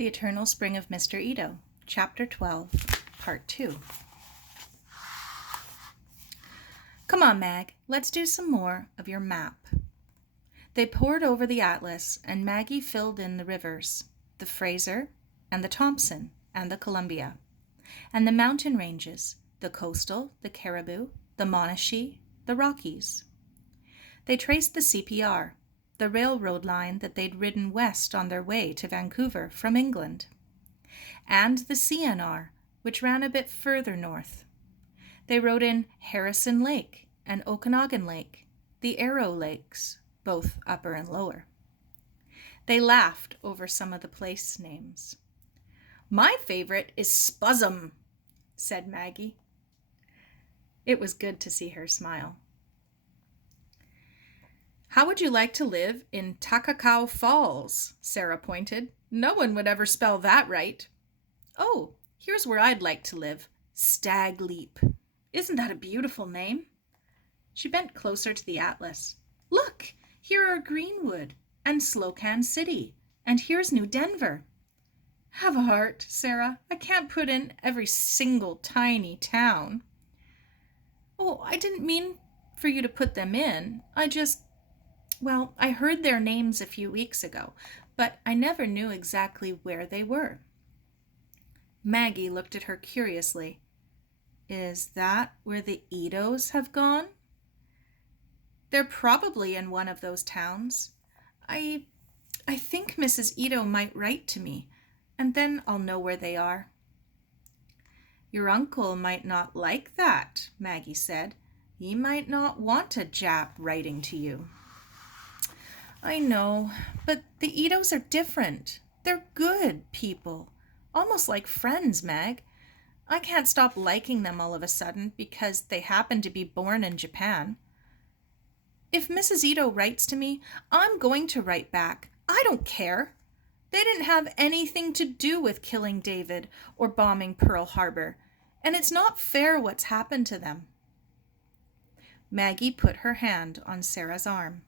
The Eternal Spring of Mr. Ito, Chapter 12, Part 2. Come on, Mag, let's do some more of your map. They pored over the atlas, and Maggie filled in the rivers, the Fraser, and the Thompson, and the Columbia, and the mountain ranges, the coastal, the Caribou, the Monashee, the Rockies. They traced the CPR, the railroad line that they'd ridden west on their way to Vancouver from England, and the CNR, which ran a bit further north. They rode in Harrison Lake and Okanagan Lake, the Arrow Lakes, both upper and lower. They laughed over some of the place names. "My favorite is Spuzzum," said Maggie. It was good to see her smile. "How would you like to live in Takakau Falls?" Sara pointed. "No one would ever spell that right." "Oh, here's where I'd like to live. Stag Leap. Isn't that a beautiful name?" She bent closer to the atlas. "Look, here are Greenwood and Slocan City, and here's New Denver." "Have a heart, Sara. I can't put in every single tiny town." "Oh, I didn't mean for you to put them in. I heard their names a few weeks ago, but I never knew exactly where they were." Maggie looked at her curiously. "Is that where the Itos have gone?" "They're probably in one of those towns. I think Mrs. Ito might write to me, and then I'll know where they are." "Your uncle might not like that," Maggie said. "He might not want a Jap writing to you." "I know, but the Itos are different. They're good people, almost like friends, Mag. I can't stop liking them all of a sudden because they happen to be born in Japan. If Mrs. Ito writes to me, I'm going to write back. I don't care. They didn't have anything to do with killing David or bombing Pearl Harbour, and it's not fair what's happened to them." Maggie put her hand on Sara's arm.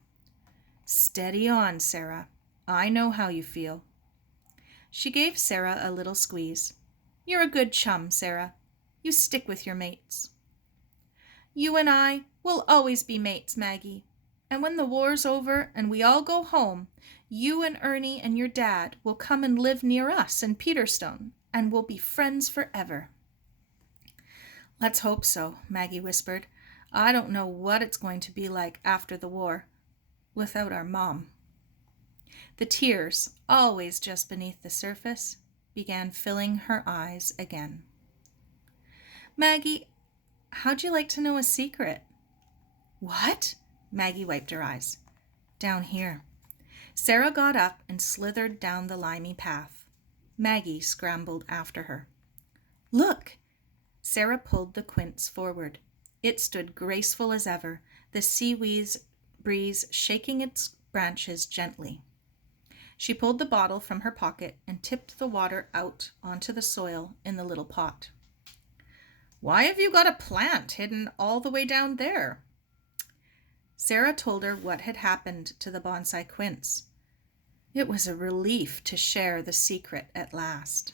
"Steady on, Sara. I know how you feel." She gave Sara a little squeeze. "You're a good chum, Sara. You stick with your mates." "You and I will always be mates, Maggie. And when the war's over and we all go home, you and Ernie and your dad will come and live near us in Peterstone, and we'll be friends forever." "Let's hope so," Maggie whispered. "I don't know what it's going to be like after the war, without our mom." The tears, always just beneath the surface, began filling her eyes again. "Maggie, how'd you like to know a secret?" "What?" Maggie wiped her eyes. "Down here." Sara got up and slithered down the limey path. Maggie scrambled after her. "Look!" Sara pulled the quince forward. It stood graceful as ever, the seaweed breeze shaking its branches gently. She pulled the bottle from her pocket and tipped the water out onto the soil in the little pot. "Why have you got a plant hidden all the way down there?" Sara told her what had happened to the bonsai quince. It was a relief to share the secret at last.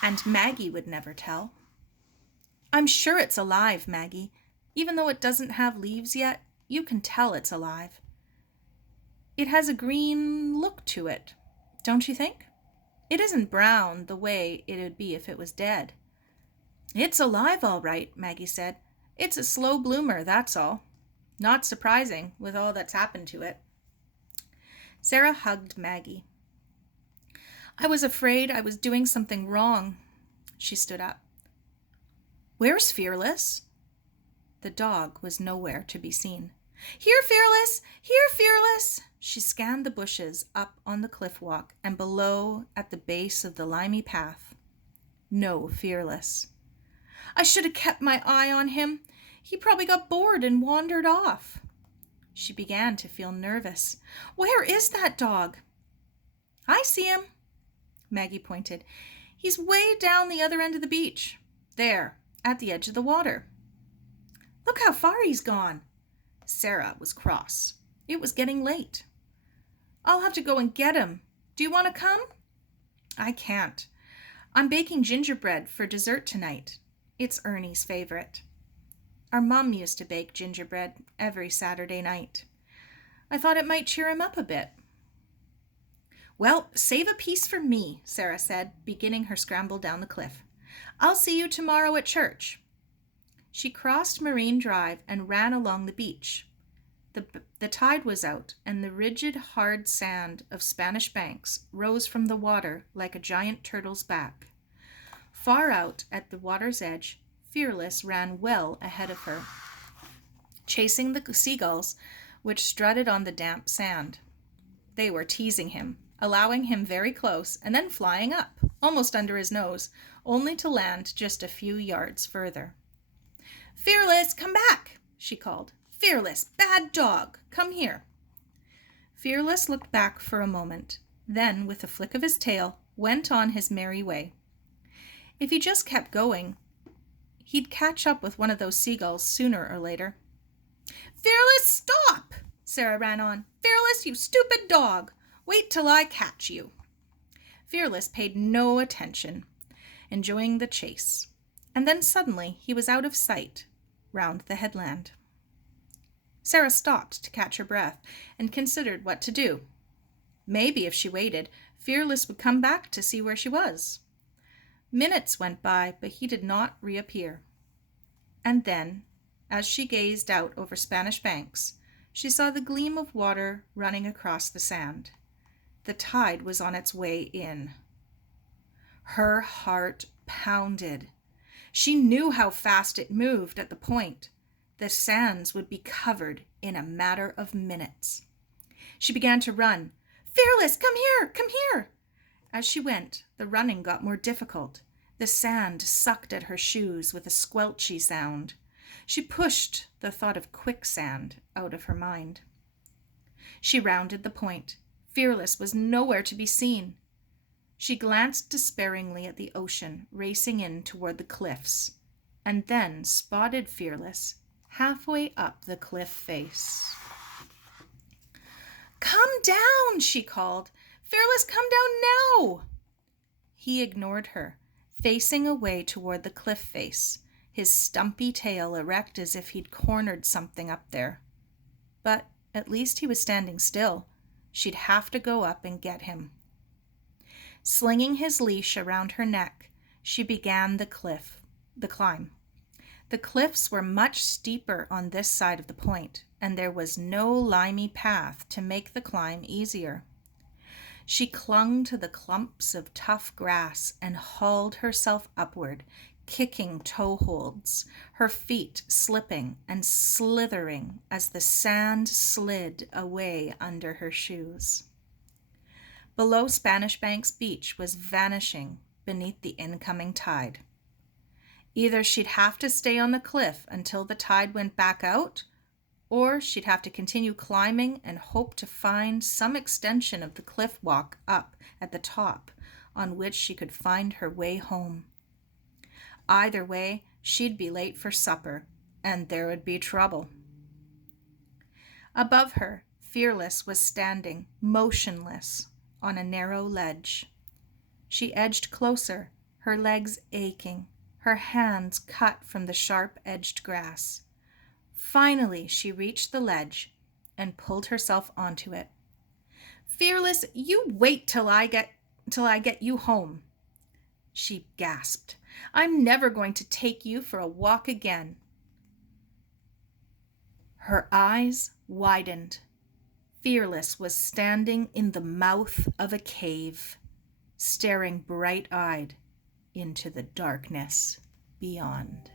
And Maggie would never tell. "I'm sure it's alive, Maggie. Even though it doesn't have leaves yet, you can tell it's alive. It has a green look to it, don't you think? It isn't brown the way it would be if it was dead." "It's alive all right," Maggie said. "It's a slow bloomer, that's all. Not surprising with all that's happened to it." Sara hugged Maggie. "I was afraid I was doing something wrong." She stood up. "Where's Fearless?" The dog was nowhere to be seen. "Here, Fearless! Here, Fearless!" She scanned the bushes up on the cliff walk and below at the base of the limey path. No Fearless. "I should have kept my eye on him. He probably got bored and wandered off." She began to feel nervous. "Where is that dog?" "I see him." Maggie pointed. "He's way down the other end of the beach. There, at the edge of the water." "Look how far he's gone." Sara was cross. It was getting late. "I'll have to go and get him. Do you want to come?" I can't. I'm baking gingerbread for dessert tonight. It's Ernie's favorite. Our mom used to bake gingerbread every Saturday night. I thought it might cheer him up a bit. Well, save a piece for me, Sara said, beginning her scramble down the cliff. I'll see you tomorrow at church. She crossed Marine Drive and ran along the beach. The tide was out, and the rigid, hard sand of Spanish Banks rose from the water like a giant turtle's back. Far out at the water's edge, Fearless ran well ahead of her, chasing the seagulls which strutted on the damp sand. They were teasing him, allowing him very close, and then flying up, almost under his nose, only to land just a few yards further. Fearless, come back, she called. Fearless, bad dog, come here. Fearless looked back for a moment, then, with a flick of his tail, went on his merry way. If he just kept going, he'd catch up with one of those seagulls sooner or later. Fearless, stop! Sara ran on. Fearless, you stupid dog! Wait till I catch you. Fearless paid no attention, enjoying the chase, and then suddenly he was out of sight, round the headland. Sara stopped to catch her breath and considered what to do. Maybe if she waited, Fearless would come back to see where she was. Minutes went by, but he did not reappear. And then, as she gazed out over Spanish Banks, she saw the gleam of water running across the sand. The tide was on its way in. Her heart pounded. She knew how fast it moved at the point. The sands would be covered in a matter of minutes. She began to run. Fearless, come here, come here! As she went, the running got more difficult. The sand sucked at her shoes with a squelchy sound. She pushed the thought of quicksand out of her mind. She rounded the point. Fearless was nowhere to be seen. She glanced despairingly at the ocean racing in toward the cliffs, and then spotted Fearless halfway up the cliff face. Come down, she called. Fearless, come down now! He ignored her, facing away toward the cliff face, his stumpy tail erect as if he'd cornered something up there. But at least he was standing still. She'd have to go up and get him. Slinging his leash around her neck, she began the climb. The cliffs were much steeper on this side of the point, and there was no limey path to make the climb easier. She clung to the clumps of tough grass and hauled herself upward, kicking toeholds, her feet slipping and slithering as the sand slid away under her shoes. Below Spanish Banks Beach was vanishing beneath the incoming tide. Either she'd have to stay on the cliff until the tide went back out, or she'd have to continue climbing and hope to find some extension of the cliff walk up at the top on which she could find her way home. Either way, she'd be late for supper, and there would be trouble. Above her, Fearless was standing, motionless, on a narrow ledge. She edged closer, her legs aching, her hands cut from the sharp-edged grass. Finally, she reached the ledge and pulled herself onto it. Fearless, you wait till I get you home, she gasped. I'm never going to take you for a walk again. Her eyes widened. Fearless was standing in the mouth of a cave, staring bright-eyed into the darkness beyond.